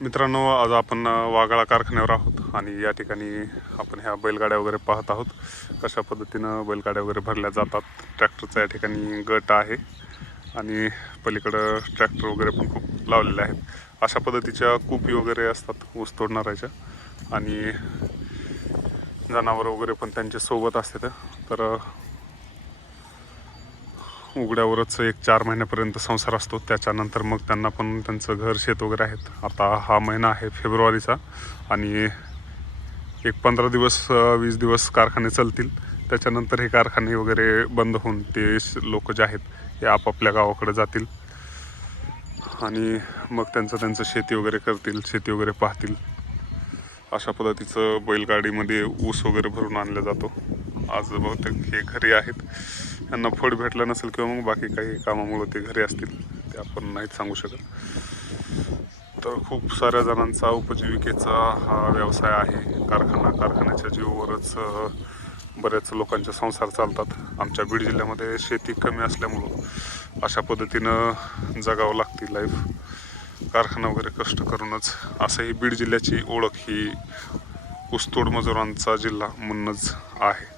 मित्रांनो, आज आपण वाघाळा कारखान्यावर आहोत आणि या ठिकाणी आपण ह्या बैलगाड्या वगैरे पाहत आहोत. कशा पद्धतीनं बैलगाड्या वगैरे भरल्या जातात. ट्रॅक्टरचा या ठिकाणी गट आहे आणि पलीकडं ट्रॅक्टर वगैरे पण खूप लावलेले आहेत. अशा पद्धतीच्या कुपी वगैरे असतात ऊस तोडणाऱ्याच्या आणि जनावरं वगैरे पण त्यांच्या सोबत असतात. तर उघड्यावरच 1-4 महिन्यापर्यंत संसार असतो. त्याच्यानंतर मग त्यांना पण त्यांचं घर शेत वगैरे आहेत. आता हा महिना आहे फेब्रुवारीचा आणि एक 15 दिवस 20 दिवस कारखाने चालतील. त्याच्यानंतर हे कारखाने वगैरे बंद होऊन ते लोक जे आहेत हे आपापल्या गावाकडे जातील आणि मग त्यांचं शेती वगैरे करतील, शेती वगैरे पाहतील. अशा पद्धतीचं बैलगाडीमध्ये ऊस वगैरे भरून आणला जातो. आज बहुतेक हे घरी आहेत. त्यांना फळ भेटलं नसेल किंवा मग बाकी काही कामामुळे ते घरी असतील, ते आपण नाहीच सांगू शकत. तर खूप साऱ्या जणांचा उपजीविकेचा हा व्यवसाय आहे. कारखान्याच्या जीवावरच बऱ्याच लोकांचे संसार चालतात. आमच्या बीड जिल्ह्यामध्ये शेती कमी असल्यामुळं अशा पद्धतीनं जगावं लागते लाईफ. कारखाना वगैरे कष्ट करूनच. असंही बीड जिल्ह्याची ओळख ही ऊसतोड मजुरांचा जिल्हा म्हणूनच आहे.